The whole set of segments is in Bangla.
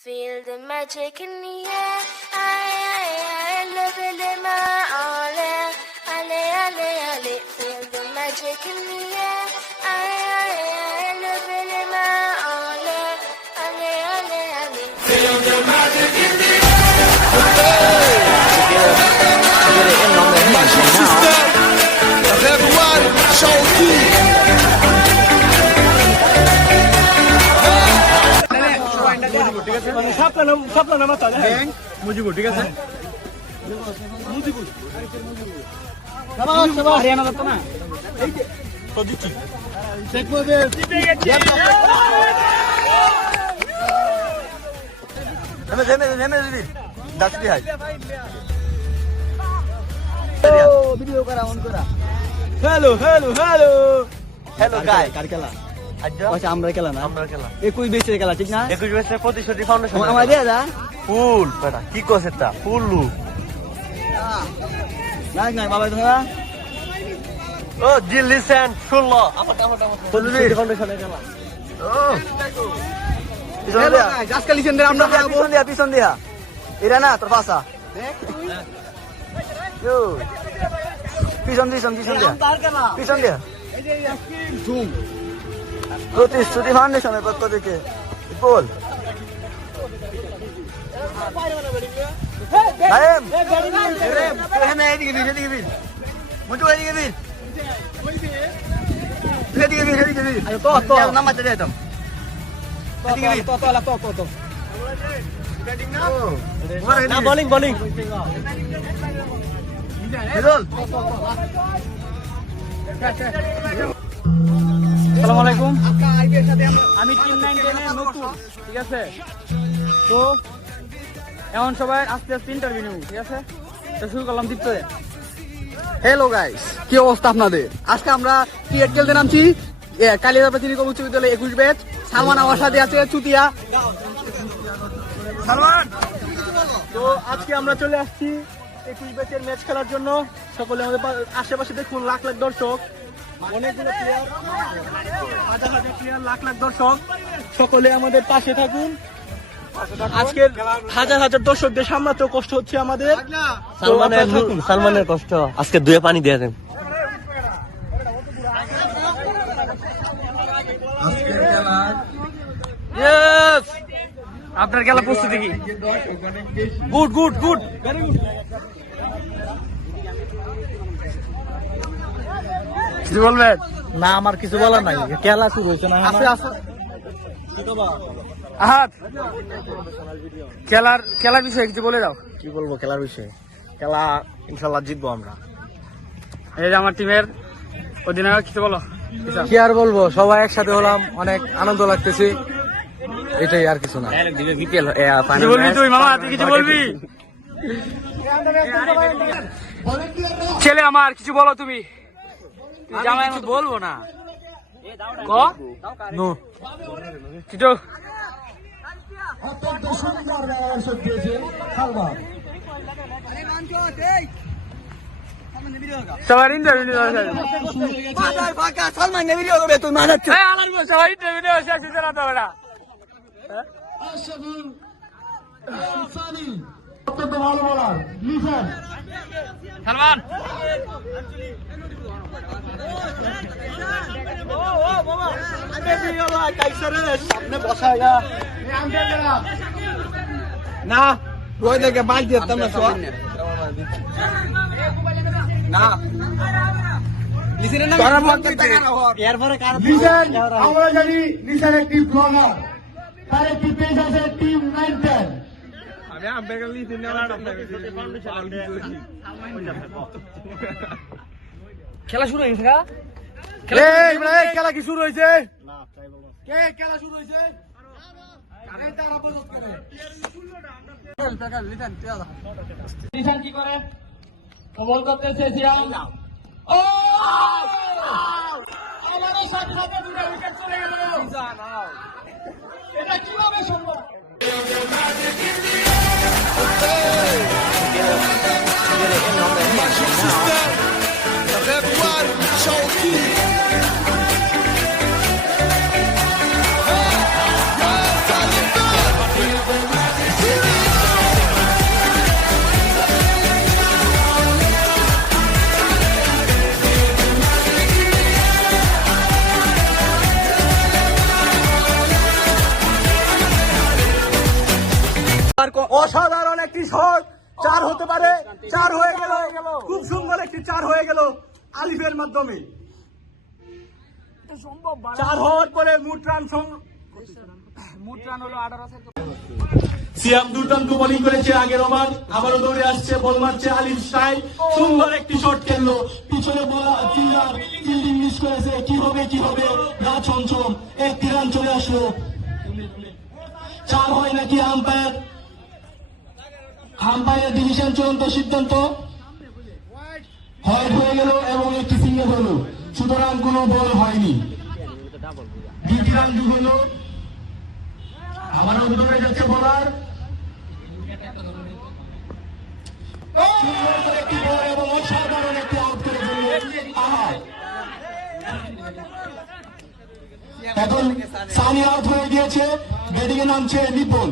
Feel the magic in the air. I love it in my all. Ale, ale, ale. Feel the magic in the air. I love it in my all. Ale, ale, ale. Feel the magic in the Everyone, show সাপলা নামা তাহলে মুজিবুর ঠিক আছে মুজিবুর হরিয়ানা দত্ত না এই যে তো দিচ্ছি চেক করবে নেমে দিদি দাসটি হাই ভিডিও করা অন করা হ্যালো হ্যালো হ্যালো হ্যালো গাই কার খেলা আচ্ছা আমরা খেলা না আমরা খেলা 21 বেসের খেলা ঠিক না 21 বেসের প্রতিশোধী ফাউন্ডেশন আমার দিয়া দা ফুল বেটা কি কইছে তা ফুল লু নাই বাবা ধরা ও দিল্লি স্যান্ড ফুল ল প্রতিশোধী ফাউন্ডেশনের খেলা ও পিছন দিয়া আজকাল লিসেন্ডার আমরা পিছন দিয়া এরা না তোর পাশা দেখ ইয়ো পিছন দিয়া ঝুম প্রতিশ্রুতি ফাউন্ডেশনের পক্ষ থেকে বল বোলিং আসসালামু আলাইকুম আমি টিম 9 নতুন ঠিক আছে তো এখন সবাই আস্তে আস্তে ইন্টারভিউ নিব ঠিক আছে তো শুরু করলাম দীপ্ত হ্যালো গাইস কি অবস্থা আপনাদের আজকে আমরা ক্রিকেট খেলতে নামছি কালিয়াদা প্রাথমিক উচ্চ বিদ্যালয় 21 ব্যাচ সালমান আমার সাথে আছে চুতিয়া সালমান তো আজকে আমরা চলে আসছি 21 ব্যাচের ম্যাচ খেলার জন্য সকলে আমাদের আশেপাশে দেখুন লাখ লাখ দর্শক অনেকগুলো প্লেয়ার হাজার হাজার প্লেয়ার লাখ লাখ দর্শক সকলে আমাদের পাশে থাকুন আজকের হাজার হাজার দর্শকদের সামলাতে কষ্ট হচ্ছে আমাদের সালমানের কষ্ট আজকে দুয়ে পানি দিয়ে দেন আপনার খেলা প্রস্তুতি কি গুড গুড গুড কিছু বলবেন না আমার কিছু বলার নাই খেলা শুরু হয়েছে না আহাত খেলার বিষয়ে কিছু বলে দাও কি বলবো খেলার বিষয়ে খেলা ইনশাল্লাহ জিতবো আমরা এই যে আমার টিমের অধিনায়ক কিছু বলো কি আর বলবো সবাই একসাথে হলাম অনেক আনন্দ লাগতেছে এটাই আর কিছু না বলবি তুই মামা তুই কিছু বলবি ছেলে আমার কিছু বলো তুমি কিছু বলবো না কিছু অত্যন্ত সুন্দর ব্যবহার দিয়েছে সালমান সবার ইন্টারভিউ সালমান ভিডিও করবে তুই মানাচ্ছ সবার ইন্টারভিউ শেষ চালাতে হবে না আশরাফুল সানি অত্যন্ত ভালো বলার লিফান সালমান না ওই থেকে বাল দিতাম না না আমরা জানি লিসান একটি ব্লগার তার একটি পেজ আছে টিম 910 খেলা শুরু হয়েছে খেলা কি শুরু হয়েছে খেলা শুরু হয়েছে লিসান কি করে বল করতেছে সিয়াম ও আমাদের সাথে সাথে দুটো উইকেট চলে গেল এটা কিভাবে সম্ভব Everyone, show key. অসাধারণ একটি শট, 4 হতে পারে, 4 হয়ে গেল, খুব সুন্দর একটি 4 হয়ে গেল আলিফের মাধ্যমে। 4 হওয়ার পরে মোট রান হলো 18। সিয়াম দুর্দান্ত বোলিং করেছে আগের ওভার, আবারও দৌড়ে আসছে, বল মারছে আলিফ সাইড, সুন্দর একটি শট খেললো, পিছনে ফিল্ডিং মিস করেছে, কি হবে গা ছমছম, 1 রান চলে আসলো। 4 হয় নাকি আম্পায়ারের ডিভিশন চূড়ান্ত সিদ্ধান্ত, হোয়াইট হয়ে গেল এবং একটি সিঙ্গেল হলো, সুতরাং কোনো বল হয়নি, 2টি রান যোগ হলো। আবারও দৌড়ে যাচ্ছে বোলার, সুন্দর একটি বল এবং অসাধারণ একটি আউট করে দিল। এখন সানি আউট হয়ে গিয়েছে, ব্যাটিং এ নামছে নিপুণ,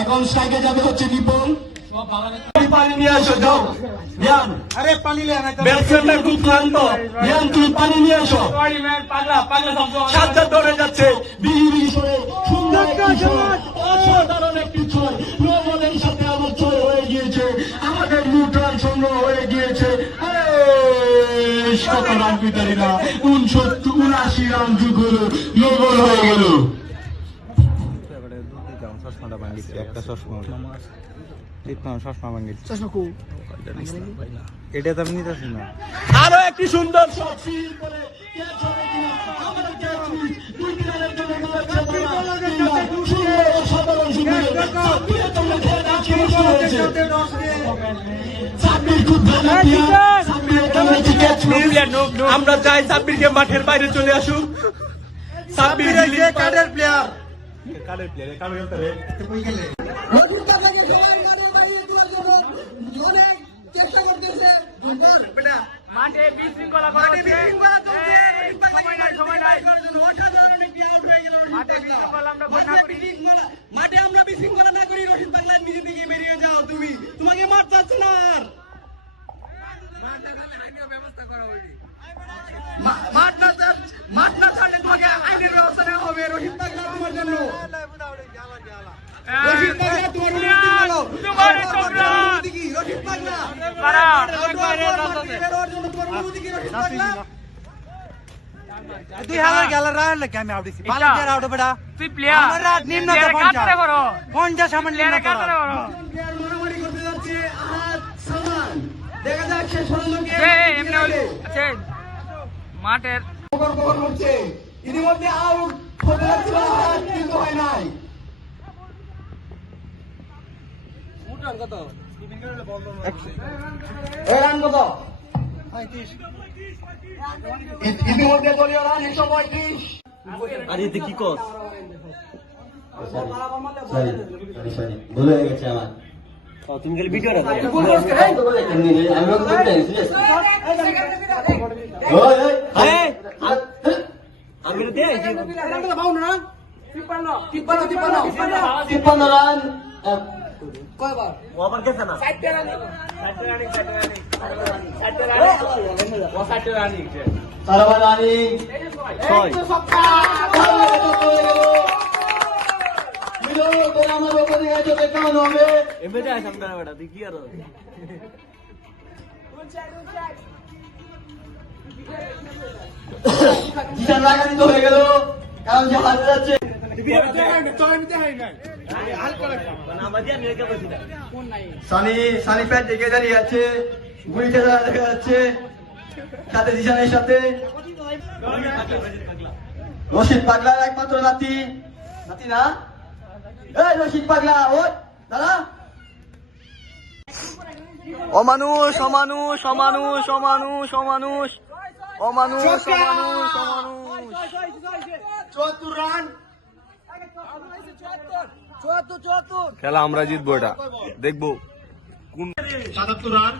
এখন স্ট্রাইকে যাবে হচ্ছে নিপুণ। পানি নিয়ে আসো, যাও রিয়ান, আরে পানি লে না, ব্যাটসম্যানরা খুব ক্লান্ত, রিয়ান তুমি পানি নিয়ে আসো। সরি ম্যান, পাগলা সমঝো। সাজ্জাদ দৌড়ে যাচ্ছে, বিড়ি সরে সুন্দর একটি শট, অসাধারণ একটি ছয়, রোবলের সাথে আমার ছয় হয়ে গিয়েছে, আমাদের মোট রান সংগ্রহ হয়ে গিয়েছে। কত রান পিতারিরা, 79 রান যোগ হলো, নো বল হয়ে গেল। এটা তো আমি নিতেছি না। আরো একটি সুন্দর শট, ফিল করে ক্যাচ হবে কিনা, আমাদের ক্যাচ মিস, 2 রানের জন্য দৌড়াচ্ছে বোলার, সুন্দর অসাধারণ সুন্দর, সাব্বিরের জন্য খেলা শুরু হয়েছে, সাব্বির খুব ভালো প্লেয়ার, সাব্বিরের জন্য একটি ক্যাচ মিস, আমরা চাই সাব্বিরকে মাঠের বাইরে চলে আসুক, সাব্বির কার্ডের প্লেয়ার, মাঠে বিশৃঙ্খলা করা হচ্ছে, সময় নাই, মাঠে আমরা বিশৃঙ্খলা না করি, রশিদ পাগলা নিজে থেকে বেরিয়ে যাও, তোমাকে মাঠ চাচ্ছে না আর মাঠ না ছাড়লে তোমাকে আইনের ব্যবস্থা নেওয়া হবে, রশিদ পাগলা তোমার জন্য, রশিদ পাগলা তোমার অনুমতি কি, রশিদ পাগলা তোমার অনুমতি কি, রশিদ পাগলা 2000 গেলার রান লাগে আমি আউট দিছি, ভালো প্লেয়ার আউট বেটা, তুই প্লেয়ার আমার রাত নিম্ন তো 50 সামান নিম্ন করো, প্লেয়ার মারামারি করতে যাচ্ছে, আহাদ সালমান, দেখা যাক শেষ পর্যন্ত কে এমনি হলো। আচ্ছা মাঠের কখন হচ্ছে, ইতিমধ্যে আউট হতে যাচ্ছে আহাদ, কিন্তু হয় নাই। রান কত? ইতিমধ্যে দলীয় রান 135। আরে এতে কি কস? সরি ভুলে গেছে আমার। তুমি খালি ভিডিওটা দেখো। আমি ওকে বলতে সিরিয়াস। ওই আমি রে দেই যে রানটা পাও না 53 রান কয়বার ও আবার গেছে না 60 রান 60 রান তারপর রানি 6 মিলো তো আমার উপরে গেছে দেখানো হবে এমএটা সামনে বেটা তুই কি আর জিসান লাগানি তো হয়ে গেল কারণ যে হাতে যাচ্ছে সানি প্যান্ট ঢেকে দাঁড়িয়ে আছে, গুলি খেলা দেখা যাচ্ছে সাথে জিসানের সাথে রশিদ পাগলার একমাত্র নাতি না এই রশিদ পাগলা ও দাদা অমানুষ অমানুষ অমানুষ অমানুষ অমানুষ অমানুষ অমানুষ অমানুষ 74 রান খেলা আমরা জিতবো, এটা দেখবো কোন 77 রান।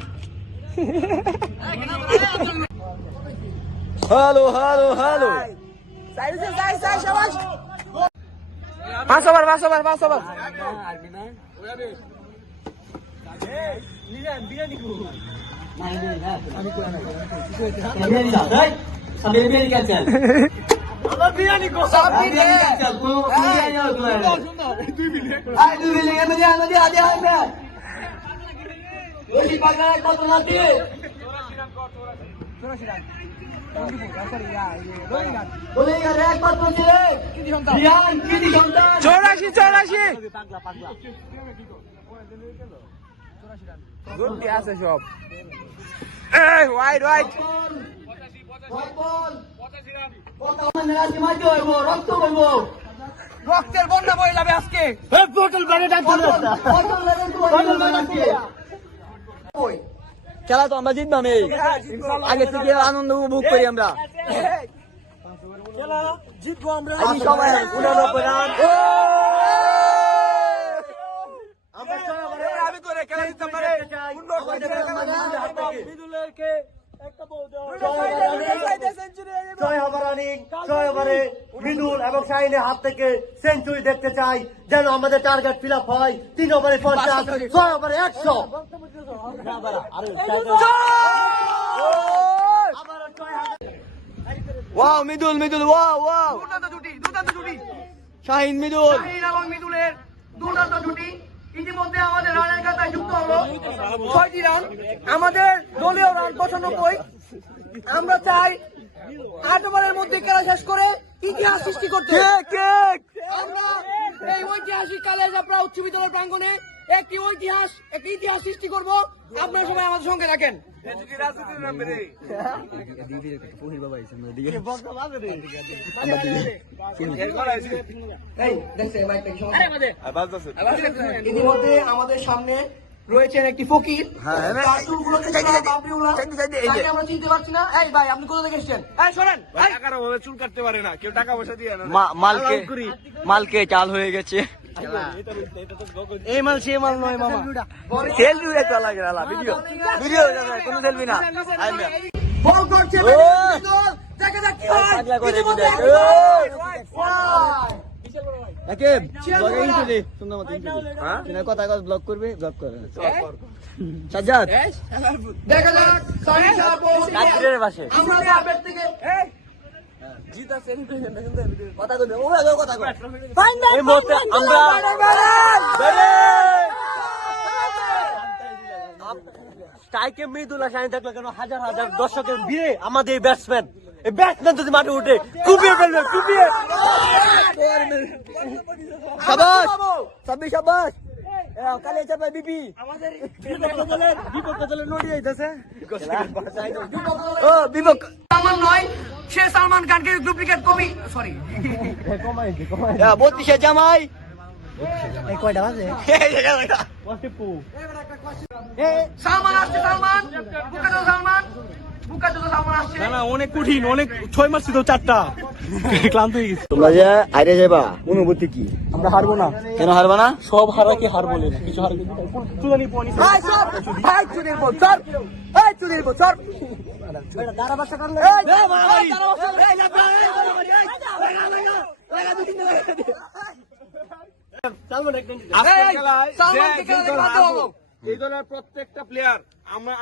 হ্যালো হ্যালো হ্যালো পাঁচ ওভার বিরিয়ানি চৌরাশি আছে সব ওয়াইড রক্তের বন্যা বয়ে যাবে আজকে। খেলা তো আমরা জিতবাম, এই আগে থেকে আনন্দ উপভোগ করি আমরা। আজকে সবাই 89 রান। আমি করে খেলা জিততাম না রে। মিদুলেরকে একটা বল দাও। 6 ওভার রানিং, 6 ওভারে মৃদুল এবং শাহিনের হাত থেকে সেঞ্চুরি দেখতে চাই, যেন আমাদের টার্গেট ফিল আপ হয়। 3 ওভারে 50, 6 ওভারে 100। ওয়াও মিদুল, ওয়াও দুর্দান্ত জুটি শাহিন মিদুল এবং মিদুলের দুর্দান্ত জুটি। ইতিমধ্যে আমাদের রানের খাতায় যুক্ত হলো 6টি রান। আমাদের দলীয় রান 95। আমরা চাই 8 ওভারের মধ্যে খেলা শেষ করে ইতিহাস সৃষ্টি করতে। আমরা এই ঐতিহাসিক কালে আপনারা উচ্চ বিদ্যালয় প্রাঙ্গণে একটি ইতিহাস সৃষ্টি করব। আপনারা সবাই আমাদের সঙ্গে থাকেন। ইতিমধ্যে আমাদের সামনে রয়েছেন একটি ফকির, তার চুলগুলো থেকে বাবরিউল্লাহ, তাকে আমরা চিনতে পারছি না। এই ভাই, আপনি কোথা থেকে এসেছেন? এই শোনেন, চুল কাটতে পারে না কেউ, টাকা পয়সা দিয়ে মালকে চাল হয়ে গেছে। এই মাল সে মাল নয় মামা। সেলফি একটা লাগে না, ভিডিও কোনো সেলফি না। বল করছে দেখা যাক কি হয়। কথা ব্লগ করবে, ব্লগ করে সাজ্জাদ দেখা যাক সানি সাহেব পাশে আমরা আপডেট থেকে স্ট্রাইকে মৃদুলা শাহিন থাকলে কেন হাজার হাজার দর্শকের ভিড়ে আমাদের এই ব্যাটসম্যান যদি মাঠে উঠে কুপিয়ে ফেলবে, সাবাস কালে চাপে বিপি আমাদের বিপক্ষ দলের নড়ি আইতাছে। ও বিপক্ষ সালমান নয়, সে সালমান খানকে ডুপ্লিকেট কপি, সরি 32 জামাই। এই কয়টা বাজে? সালমান আসছে, সালমান বুকা তো সালমান আসছে। না অনেক কঠিন, অনেক 6 মারছি তো 4টা, ক্লান্ত হয়ে গেছি। তোমরা যে হারে যাবা, অনুভূতি কি? আমরা হারবো না। কেন হারবা না? সব হারাকে হার বলে না, কিছু হারবে চুলানি পনি এই দলের প্রত্যেকটা প্লেয়ার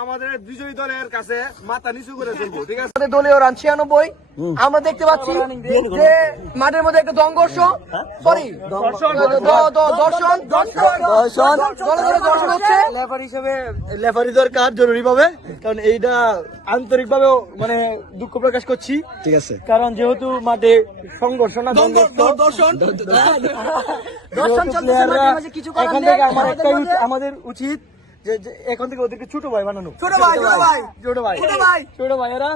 আমাদের বিজয়ী দলের কাছে মাথা নিচু করে চলবো, ঠিক আছে? আমাদের দলীয় রান 96। আমরা দেখতে পাচ্ছি যে মাঠের মধ্যে একটা দর্শন হচ্ছে। লেফারি হিসেবে লেফারি দরকার জরুরি ভাবে, কারণ এইটা আন্তরিক ভাবে মানে দুঃখ প্রকাশ করছি, ঠিক আছে? কারণ যেহেতু মাঠে সংঘর্ষ না দর্শন এখান থেকে আমাদের উচিত যে এখন থেকে ওদেরকে ছোট ভাই বানানো। ছোট ভাই এরা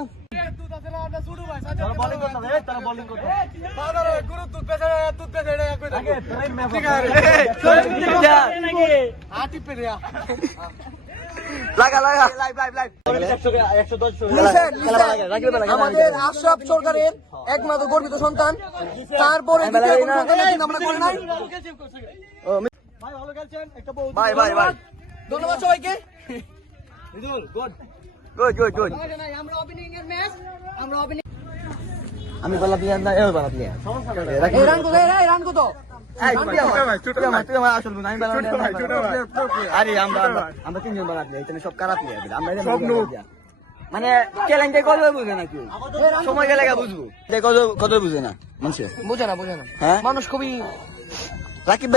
আমাদের আশরাফ সরকারের একমাত্র গর্বিত সন্তান, তারপরে ধন্যবাদ সবাইকে। আমি বলা প্লেয়ার না, এবার বলা প্লেয়ার। রান কত? আরে আমরা 3 জন বলা প্লেয়ার, এখানে সব কারা প্লেয়ার, মানে কেলেঙ্কারি কত বুঝে না, কেউ সময় গেলে বুঝবো, কত বুঝে না মানুষ, বোঝে না। হ্যাঁ, মানুষ খুবই রাকিব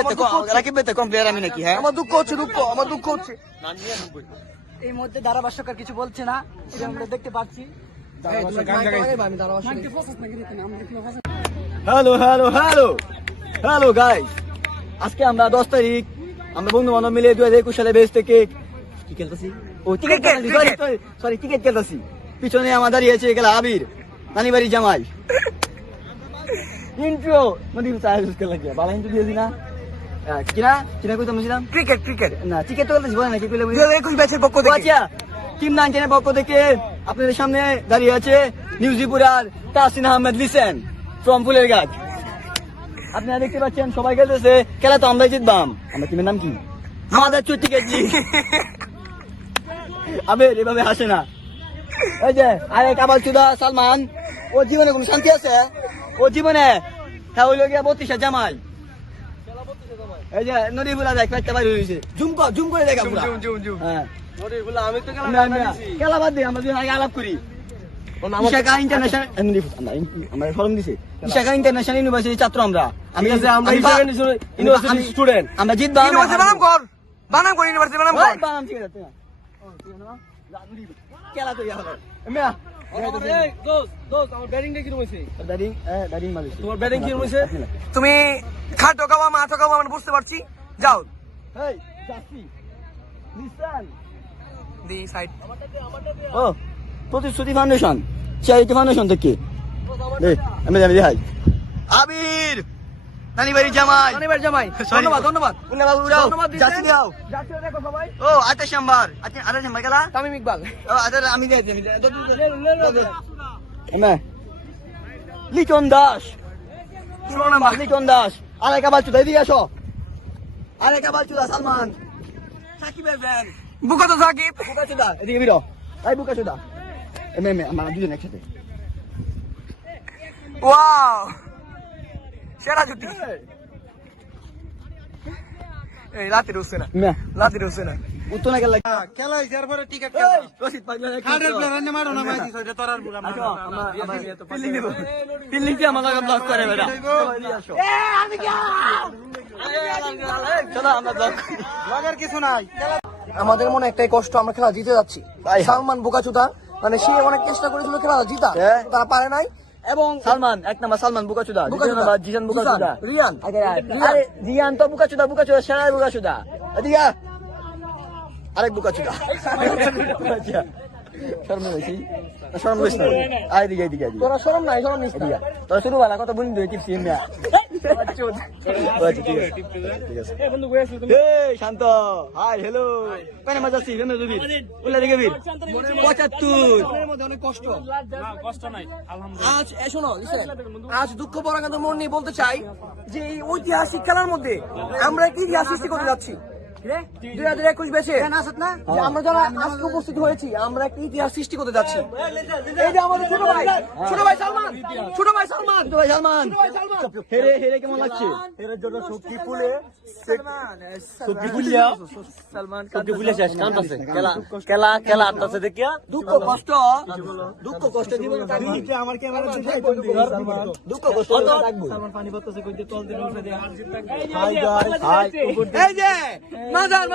ভাই কম প্লেয়ার আমি নাকি হ্যাঁ আমার দুঃখ হচ্ছে এই মধ্যে ধারাভাষ্যকার কিছু বলছে না, এটা আমরা দেখতে পাচ্ছি। হ্যালো গাইস, আজকে আমরা 10 তারিখ আমরা বন্ধু বান্ধব মিলে 2021 সালে বেস থেকে কি খেলতেছি সরি ক্রিকেট খেলতেছি। পিছনে আমার দাঁড়িয়েছে গেল আবির নানি বাড়ি জামাই। ইন্ট্রো মানে খেলা কি বালা ইন্ট্রো দিয়েছি না কিনা কিনা কইতাম ছিলাম ক্রিকেট না ক্রিকেট তো বলতেছি বলে না কি কইলে 2021 ব্যাচের পক্ষ থেকে আচ্ছা টিম 19 এর পক্ষ থেকে আপনাদের সামনে দাঁড়িয়ে আছে নিউজিপুরার তাসিন আহমেদ লিসেন ফ্রম ফুলেরগাছ। আপনারা দেখতে পাচ্ছেন সবাই খেলতেছে, খেলা তো আমরাই জিতবাম। আমার টিমের নাম কি? আমাদের চুটি কেজি। আবে এভাবে হাসে না। এই যে আরেক আবাল চুদা সালমান, ও জীবনে কোনো শান্তি আছে? ও জীবনে হ্যাঁ ওই লোক 32 জামাই। এই যে নদীগুলা দেখ পেটটা বাইরে হয়েছে, জুম করে দেখা পুরা। হ্যাঁ নদীগুলা আমি তো খেলা বাদ দিই, আমরা দুজন আগে আলাপ করি। ইশাকা ইন্টারন্যাশনাল আমরা ফর্ম দিছে ইশাকা ইন্টারন্যাশনাল ইউনিভার্সিটি ছাত্র আমরা। আমি ইউনিভার্সিটি স্টুডেন্ট। আমরা জিতবাম। ইউনিভার্সিটি বানাম কর ইউনিভার্সিটি বানাম ঠিক আছে। খেলা তো ইয়া হলো মিয়া তুমি খাটো খাওয়া মাথা খাওয়া আমরা বুঝতে পারছি, যাও ও প্রতিশ্রুতি ফাউন্ডেশন চ্যারিটি ফাউন্ডেশন থেকে আমি দেখাই আবির নানি বাড়ি জামাই ধন্যবাদ ও 28 নাম্বার 28 নাম্বার গেলা তামিম ইকবাল ও আদার আমি লিটন দাস 16 নাম্বার লিটন দাস। আরেক আবার চুদা এদিকে আসো, আরেক আবার চুদা সালমান সাকিবের ফ্যান বুকা তো সাকিব বুকা চুদা এদিকে বিরো এই বুকা চুদা আমরা দুজন একসাথে। ওয়াও সেরা জুটি। এই লাতির হোসেনা উত্তর না গেল খেলা হয়েছে এরপরে টিকিট রশিদ পাগলা ফিল্ডিং কি আমার ব্লক করে বেটা চলো আমরা ব্লক কিছু নাই। আমাদের মনে একটাই কষ্ট, আমরা খেলা জিতে যাচ্ছি। সালমান বোকাচুদা মানে সে অনেক চেষ্টা করেছিল খেলা জিতা, তারা পারে নাই। এবং সালমান এক নাম্বার সালমান বুকাচুদা, দ্বিতীয় নাম্বার জিজান বুকাচুদা, রিয়ান আরে জিয়ান তো বুকাচুদা সেরা বুকাচুদা এদিকে আরেক বুকাচুদা শরম হয়েছি এদিকে তোরা শরম নাই, শরম নিস না। তোরা শুরু বালা কত বন্ধু টিপছি শান্ত হাই হ্যালো কেন মজা আছি উল্লা দিকে বীর 75 অনেক কষ্ট নাই আজ শোনো আজ দুঃখ পরাকান্ত মন নিয়ে বলতে চাই যে এই ঐতিহাসিক খেলার মধ্যে আমরা কি ইতিহাস সৃষ্টি করতে যাচ্ছি। 2021 ব্যাচে আমরা যারা আজকে উপস্থিত হয়েছি আমরা একটা ইতিহাস সৃষ্টি করতে যাচ্ছি। এই যে আমাদের ছোট ভাই সালমান হেরে কেমন লাগছে? এর জন্য শক্তি ফুলে খেলা আটটাছে দেখিয়া দুঃখ কষ্ট জীবন আমার ক্যামেরা দুঃখ কষ্ট থাকবো। এই যে মাজার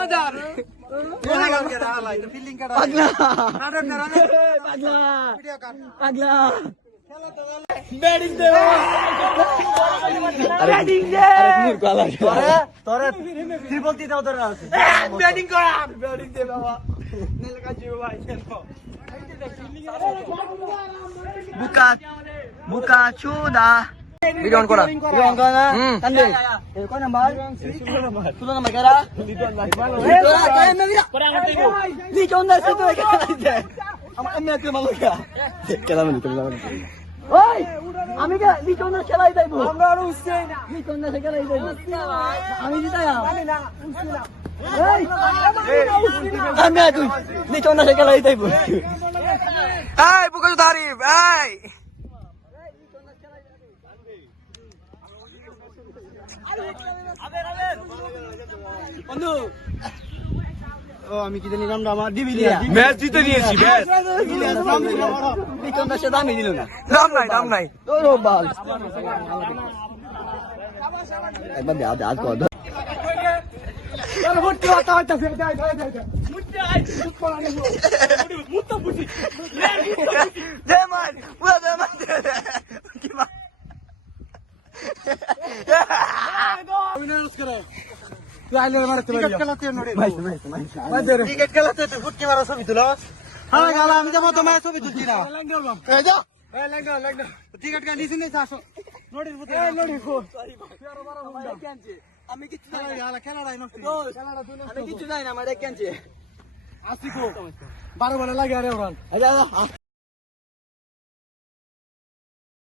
পাগলা বুকা চুদা বিরন করা কান্দে কয় নাম্বার 16 নাম্বার কারা লিটন দাস তো খেলাইছে আমি এত ভালো খেলামানি ওই আমি কে লিটন দাস খেলাই যাইবো আমরা আর হুসেন লিটন দাস খেলাই যাইবো আমি জিতাম আমি তুই লিটন দাস খেলাই যাইবো এই বুকা তারিফ এই বন্ধু আমি কি জানি নামটা আমার দিবি ম্যাচ জিতে নিয়েছি ম্যাচ লিটন দাসের দামই দিল না দাম নাই তোর বাল একবার দে আজ কর দে মান পুরো দে মান কি মা ক্রিকেট খেলাতে তুই ফুটকি মারা ছবি তুলো হ্যাঁ গালা আমি যাবো তোমার ছবি তুলছি না এই যা টিকিট কা নিছি নেই আসো নোটিস বুঝে আমি কিছু জানি না খেলাটাই নষ্ট আমি কিছু জানি না আমার কেনছে আসি কো 12 বলে লাগে আরে ওরান আচ্ছা